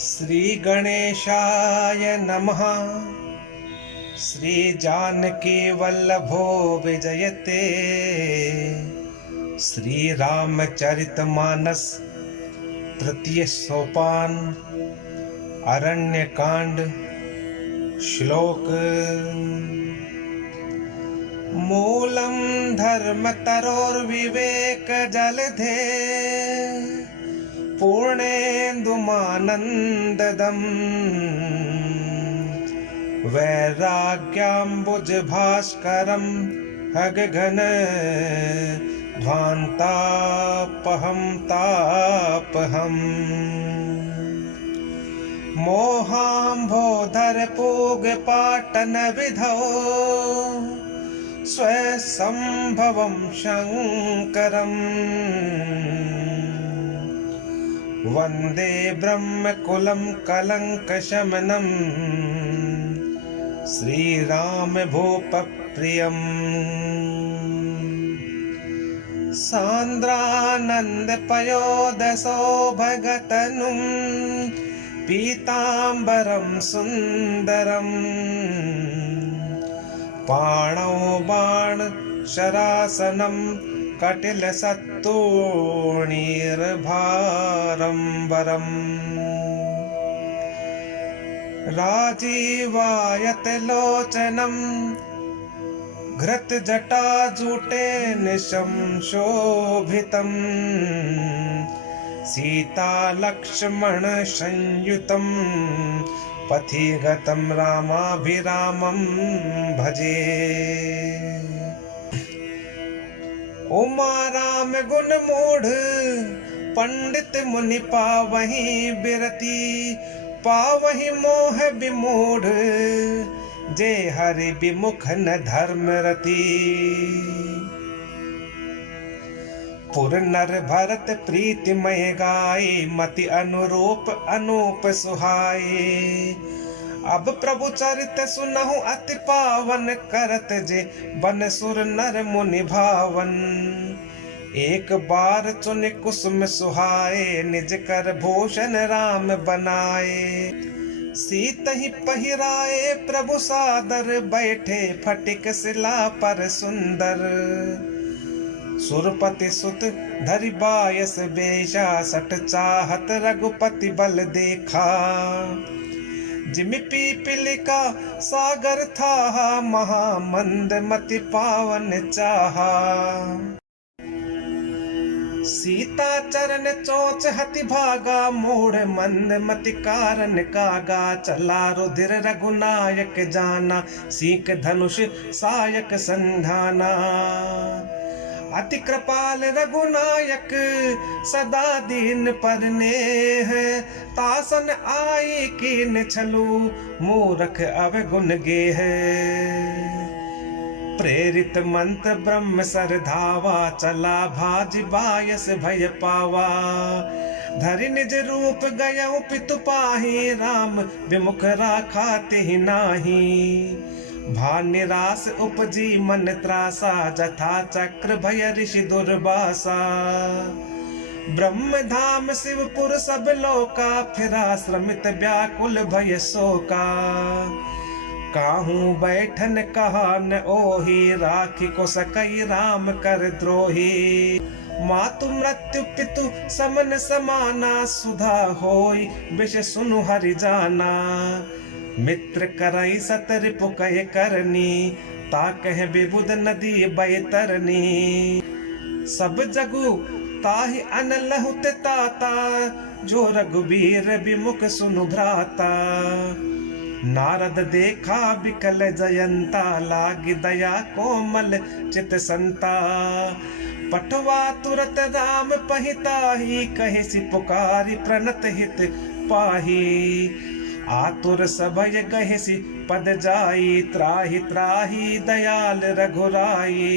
श्री गणेशाय नमः। श्री जानकी वल्लभो विजयते। श्री रामचरितमानस तृतीय सोपान अरण्यकांड श्लोक। मूलम धर्मतरोर्विवेक जलधे पूर्णेन्दुमानन्ददम् वैराग्याम्बुजभास्करं खगगन ध्वान्तापहं तापहम् मोहाम्भोधरपूगपाटनविधौ स्वसम्भवं शङ्करम् वन्दे ब्रह्मकुलं कलङ्कशमनं श्रीरामभूपप्रियम्। सान्द्रानन्दपयोदशोभगतनुं पीताम्बरं सुन्दरम् पाणौ बाणशरासनं कटिलसत्तूणीर्भारम्बरम् राजीवायतलोचनं घृतजटाजूटेन संशोभितं सीतालक्ष्मणसंयुतं पथिगतं रामाभिरामं भजे। उमा राम गुण मूढ़ पंडित मुनि पावहि बिरती पावहि मोह विमूढ़ जे हरि विमुख न धर्म रति। पुर नर भरत प्रीतिमय गाये मति अनुरूप अनूप सुहाये। अब प्रभु चरित सुनहु अति पावन करत जे बन सुर नर मुनि भावन। एक बार चुन कुसुम सुहाए निज कर भूषण राम बनाए। सीत ही पहिराए प्रभु सादर बैठे फटिक शिला पर सुंदर। सुरपति सुत धरि बायस बेशा सठ चाहत रघुपति बल देखा। जिमि पीपलिका सागर था महामंद मति पावन चाहा। सीता चरण चोच हति भागा मूढ़ मंद मति कारण कागा। चला रुधिर रघुनायक जाना सीख धनुष सायक संधाना। अति कृपाल रघुनायक सदा दीन पर नेह। तासन आई कीन छलू मूरख अवगुण गेह। प्रेरित मंत्र ब्रह्म सर धावा चला भाज बायस भय पावा। धरि निज रूप गयउ पितु पाहि राम विमुख राखा तिहि नाही। भा निरास उपजी मन त्रासा जथा चक्र भय ऋषि दुर्वासा। ब्रह्म धाम शिवपुर सब लोका फिरा श्रमित व्याकुल भय शोका। काहू बैठन कहा न ओहि राखी को सकई राम कर द्रोही। मातु मृत्यु पितु समन समाना सुधा होई विष सुनु हरि जाना। मित्र करई सतरिपु कह करनी ता कह विबुध नदी बैतरनी। सब जगु ताहि अनलहुत ताता जो रघुबीर विमुख सुनु भ्राता। नारद देखा बिकल जयंता लागी दया कोमल चित संता। पटवा तुरत राम पहिताही कहिसि पुकारी प्रणत हित पाही। आतुर सभय गहिसि पद जाई त्राहि त्राहि दयाल रघुराई।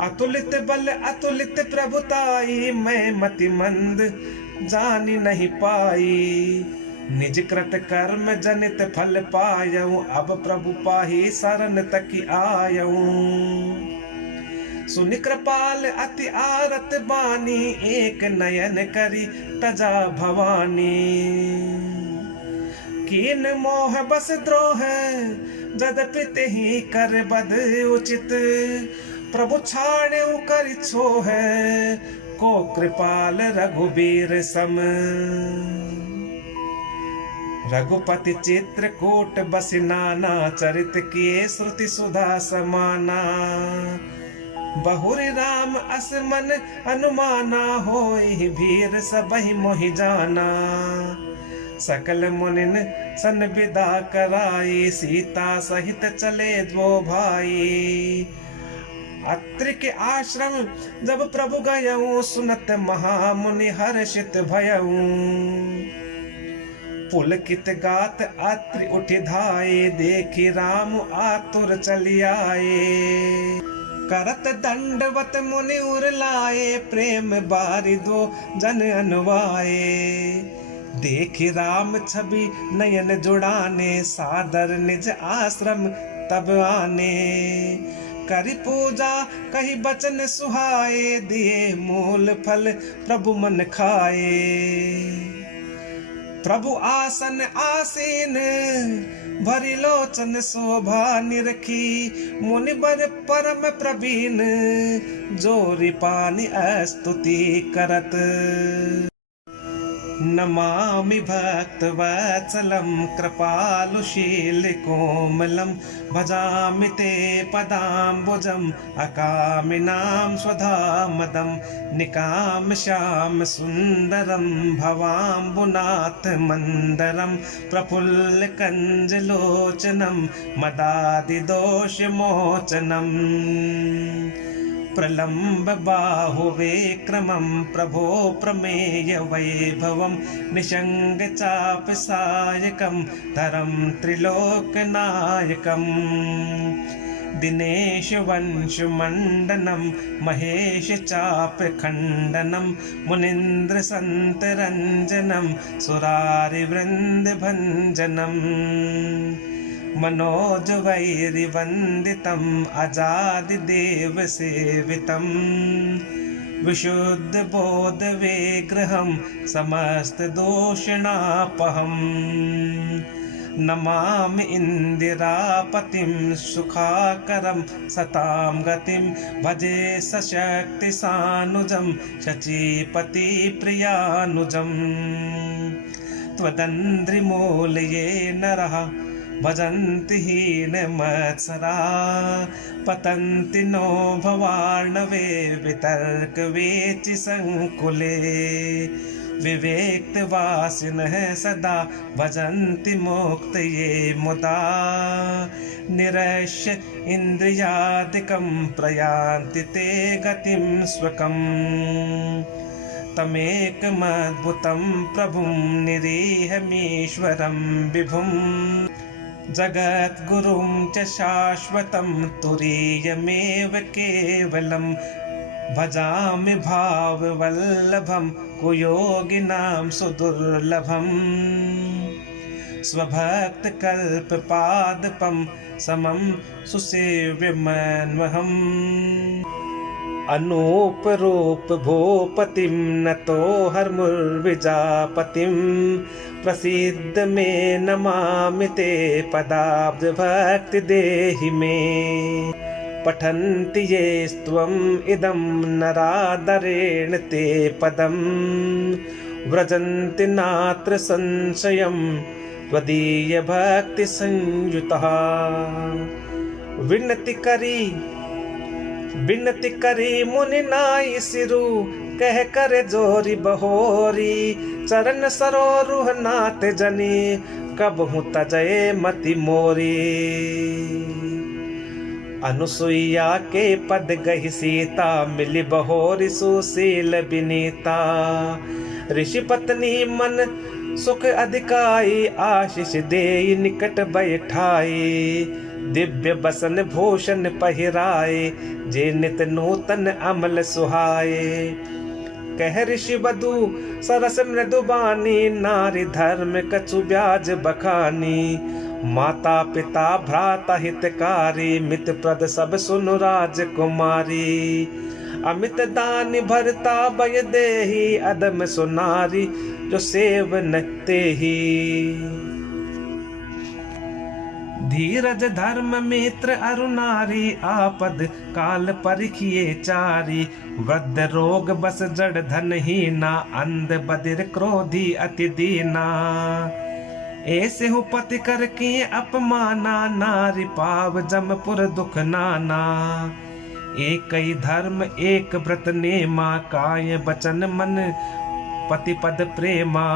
अतुलित बल अतुलित प्रभुताई मैं मति मंद जानी नहीं पाई। निज कृत कर्म जनित फल पायऊं अब प्रभु पाही शरण तक आयऊं। सुनि कृपाल अति आरत बानी, एक नयन करी तजा भवानी। कीन मोह बस द्रोह जदपि ही कर बद उचित, प्रभु छाड़ेउ कर छोह को कृपाल रघुबीर सम। रघुपति चित्रकूट बसि नाना, चरित किए श्रुति सुधा समाना। बहुरि राम अस मन अनुमाना, होई भीर सबहि मोहि जाना। सकल मुनिन सन विदा कराई, सीता सहित चले दो भाई। अत्रि के आश्रम जब प्रभु गयऊं, सुनत महामुनि हर्षित भयऊं। पुलकित गात अत्रि उठि धाये, देखि राम आतुर चली आए। करत दंडवत मुनि उर लाए, प्रेम बारि दो जन अनुवाए। देखि राम छवि नयन जुड़ाने, सादर निज आश्रम तब आने। करि पूजा कही बचन सुहाए, दिए मूल फल प्रभु मन खाए। प्रभु आसन आसीन भरि लोचन शोभा निरखी, मुनिवर परम प्रवीण जोरि पानि स्तुति करत। नमामि भक्तवत्सलं कृपालुशील कोमलं, भजामि ते पदाम्बुजम् अकामिनां स्वधामदं। निकाम श्याम सुन्दरं भवाम्बुनाथ मन्दरं, प्रफुल्ल कञ्जलोचनं मदादिदोषमोचनम्। प्रलम्ब बाहुविक्रमं प्रभो प्रमेय वैभवं, निषङ्ग चाप सायकं धरं त्रिलोकनायकम्। दिनेश वंश मंडनं महेश चाप खंडनं, मुनीन्द्र संत रंजनं सुरारि वृंद भंजनम्। मनोज वैरिवन्दितम् अजादि देव सेवितम्, विशुद्ध बोध विग्रहं समस्त दोषणापहम्। नमामि इंदिरापतिं सुखाकरं सतां गतिं, भजे सशक्ति सानुजं शचीपति प्रियानुजम्। त्वदन्ध्रिमूलये नरः भजन्ति हीनमत्सरा, पतन्ति नो भवार्णवे वितर्क वेचि संकुले। विवेक्तवासिनः सदा भजन्ति मुक्तये मुदा, निरश्य इन्द्रियादिकं प्रयान्ति ते गतिं स्वकम्। तमेकमद्भुतं प्रभुं निरीहमीश्वरं विभुं, जगद्गुरुं च शाश्वतं तुरीयमेव केवलं। भजामि भाववल्लभं कुयोगिनां सुदुर्लभम्, स्वभक्तकल्पपादपं समं सुसेव्यमन्वहम्। अनूपरूप भूपतिं नतो हर्मुर्विजापतिं, प्रसीद मे नमामि ते पदाब्ज भक्ति देहि मे। पठन्ति ये स्त्वम् इदं नरादरेण ते पदं, व्रजन्ति नात्र संशयं त्वदीय भक्ति संयुतः। विनति करी मुनि नाई सिरु, कह कर जोरी बहोरी। चरण सरोरुह नाथ जनी, कबहु तजय मति मोरी। अनुसुईया के पद गहि सीता, मिली बहोरी सुशील विनीता। ऋषि पत्नी मन सुख अधिकाई, आशीष देई निकट बैठाई। दिव्य बसन भूषण पहिराए, जे नित नूतन अमल सुहाए। कह ऋषि वधु सरस मृदु बानी, नारी धर्म कछु ब्याज बखानी। माता पिता भ्राता हितकारी, मित प्रद सब सुनु राजकुमारी। अमित दान भरता भय देहि, अदम सुनारी जो सेवन तेहि। धीरज धर्म मित्र अरु नारी, आपद काल परिखिए चारी। वृद्ध रोग बस जड़ धन हीना, अंध बदिर क्रोधी अति दीना। ऐसे हूँ पति कर के अपमाना, नारी पाव जमपुर दुख नाना। एक ही धर्म एक व्रत नेमा, काय बचन मन पति पद प्रेमा।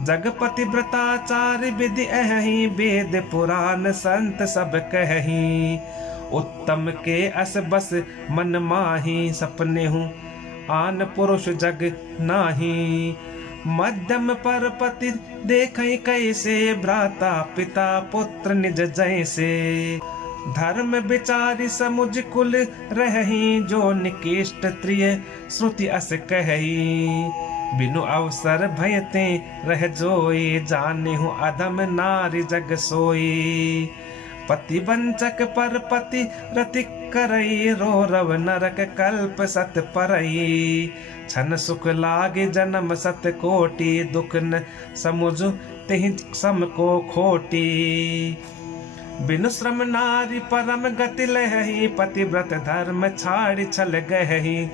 जगपति व्रताचार्य विधि अहि, वेद पुराण संत सब कहि। उत्तम के अस बस मन माही, सपने हूँ आन पुरुष जग नाही। मध्यम पर पति देखै कैसे, भ्राता पिता पुत्र निज जैसे। धर्म विचारी समुझ कुल रही, जो निकृष्ट त्रिय श्रुति अस कही। बिनु अवसर भयते रह जोई, जाने हूँ अधम नारी जग सोई। पति वंचक पर पति रति करई, रो रव नरक कल्प सत परई। छन सुख लागे जन्म सत कोटि, दुख न समुझ तेहि सम को खोटी। बिनु श्रम नारी परम गति लहहि, पति व्रत धर्म छाड़ छल गहहि।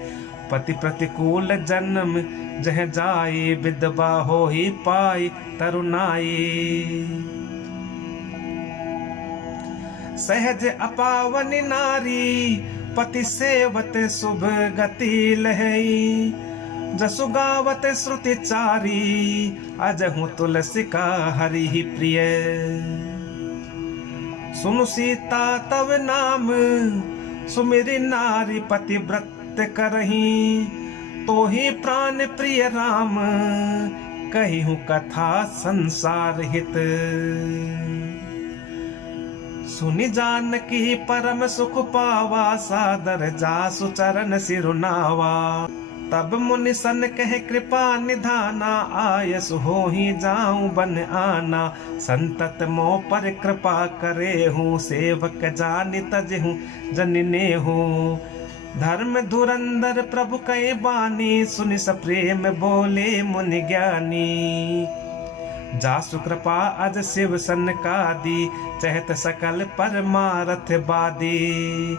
पति प्रतिकूल जन्म जह जाए, विधवा हो ही पाई तरुणाई। सहज अपावनी नारी, पति सेवत शुभ गति लहई। जसु गावत श्रुति चारी, अजहु तुलसी का हरि ही प्रिय। सुनु सीता तव नाम, सुमिरि नारी पति व्रत करही। तो ही प्राण प्रिय राम, कही हूँ कथा संसार हित। सुनि जानकी परम सुख पावा, सादर जासु चरण सिरुनावा। तब मुनि सन कह कृपा निधाना, आयस हो ही जाऊं बन आना। संतत मोह पर कृपा करे हूँ, सेवक जानि तजहूँ जनने हूँ। धर्म धुरंधर प्रभु कई बानी, सुनि सप्रेम बोले मुनि ज्ञानी। जासु कृपा अज शिव सन का दी, चहत सकल परमारथ बादी।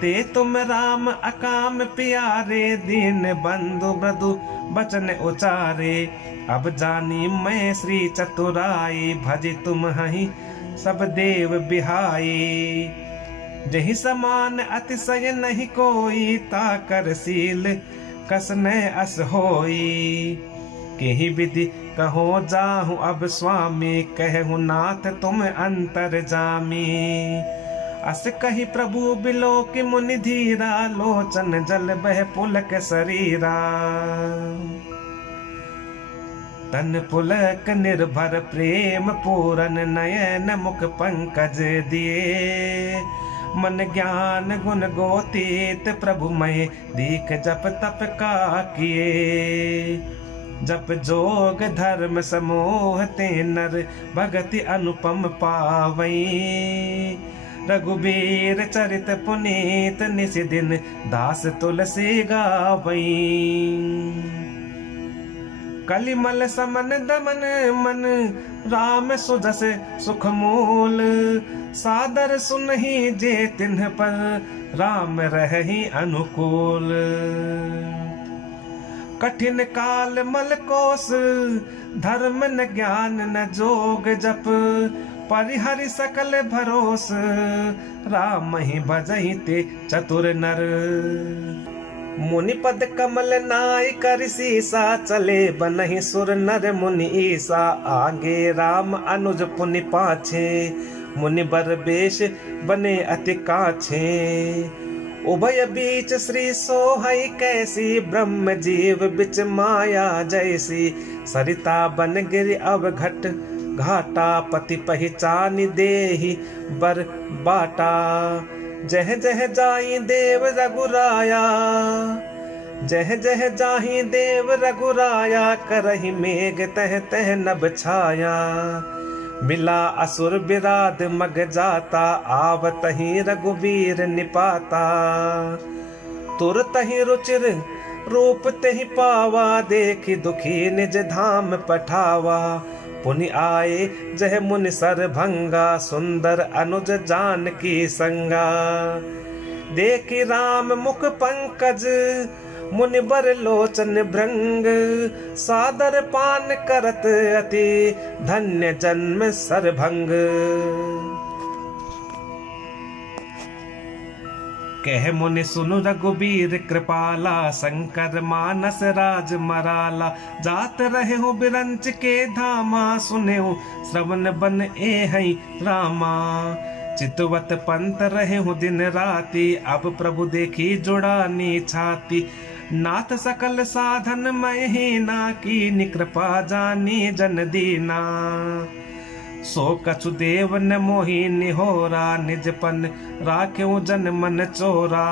ते तुम राम अकाम प्यारे, दीन बंधु मृदु बचन उचारे। अब जानी मैं श्री चतुराई, भजि तुम हहि सब देव बिहाई। जहि समान अतिशय नहीं कोई, ताकर शील कस न अस होई। केहि विधि कहो जाहु अब स्वामी, कहु नाथ तुम अंतर जामी। अस कही प्रभु बिलोक मुनि धीरा, लोचन जल बह पुलक शरीरा। तन पुलक निर्भर प्रेम पूरन, नयन मुख पंकज दिए। मन ज्ञान गुण गोतीत प्रभु मय, दीख जप तप का किए। जप जोग धर्म समोह ते नर, भगति अनुपम पावई। रघुबीर चरित पुनीत, निस दिन दास तुलसी गावई। कलिमल समन दमन मन, राम सुजस सुख मूल। सादर सुनहि जे तिन्ह पर, राम रहहि अनुकूल। कठिन काल मल कोस, धर्म न ज्ञान न जोग जप। परिहरि सकल भरोस, राम ही भजहि ते चतुर नर। मुनि पद कमल नाय कर सीसा, चले बनहि सुर नर मुनि ईसा। आगे राम अनुज पुनि पाछे, मुनि बर बेश बने अति काछे। उभय बीच श्री सोहई कैसी, ब्रह्म जीव बिच माया जैसी। सरिता बन गिरि अब घट घाटा, पति पहचान देहि बर बाटा। जह जह जाहि देव रघुराया, जह जह जाहि देव रघुराया। करहि मेघ तह तह नभ छाया, मिला असुर बिराद मग जाता, आवत ही रघुबीर निपाता। तुरत ही रुचिर रूप तेहि पावा, देखी दुखी निज धाम पठावा। पुनि आए जह मुनि सर भंगा, सुंदर अनुज जानकी संगा। देखी राम मुख पंकज, मुनि बर लोचन भृंग। सादर पान करत अति, धन्य जन्म सरभंग। कह मुनि सुनु रघुबीर कृपाला, शंकर मानस राज मराला। जात रहे हो बिरंच के धामा, सुने हो श्रवण बन एहि रामा। चितवत पंत रहे हो दिन राति, अब प्रभु देखी जुड़ानी छाती। नाथ सकल साधन महीना, की कृपा जानी जन दीना। सो कछु देव न मोहि निहोरा, निजपन राख्यो जन मन चोरा।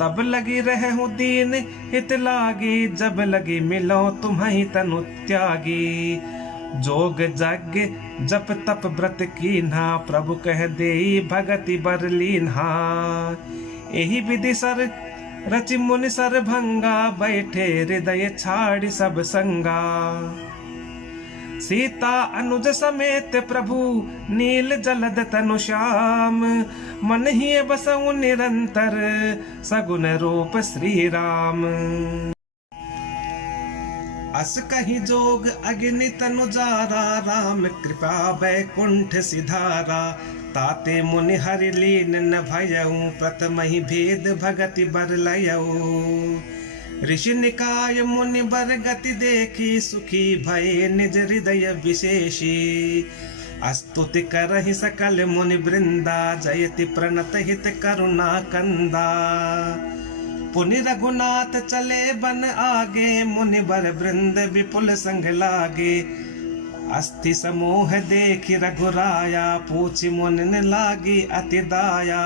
तब लगी रहूं दीन हित लागी, जब लगी मिलो तुम्हि तनु त्यागी। जोग जग जप तप व्रत कीन्हा, प्रभु कह देई भगति बर लीन्हा। एहि विधि सर रचि मुनि सर भंगा, बैठे हृदय छाड़ी सब संगा। सीता अनुज समेत प्रभु, नील जलद तनु श्याम। मन ही बसउ निरंतर, सगुन रूप श्री राम। अस कहि जोग अग्नि तनु जारा, राम कृपा बैकुंठ सिधारा। ताते मुनि हरि लीन न भयउ, प्रथम ही भेद भगति बर लयउ। ऋषि निकाय मुनि बर गति देखी, सुखी भय निज हृदय विशेषी। स्तुति करहि सकल मुनि वृंदा, जयति प्रणत हित करुणा कंदा। पुनि रघुनाथ चले बन आगे, मुनि बर वृंद विपुल संग लागे। अस्थि समूह देखि रघुराया, पूछि मुनि लागी अति दाया।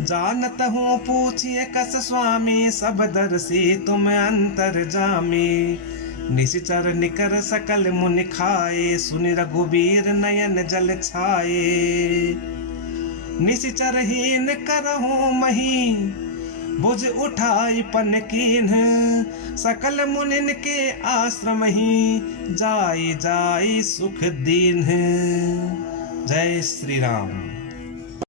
जानत हूँ पूछिए कस स्वामी, सब दर्शी तुम अंतर जामी। निशिचर निकर सकल मुनि खाए, सुनि रघुबीर नयन जल छाए। निशिचर हीन करहूँ मही, भुज उठाई पन कीन्ह। सकल मुनिन के आश्रम ही, जाई जाई सुख दीन्ह। जय श्री राम।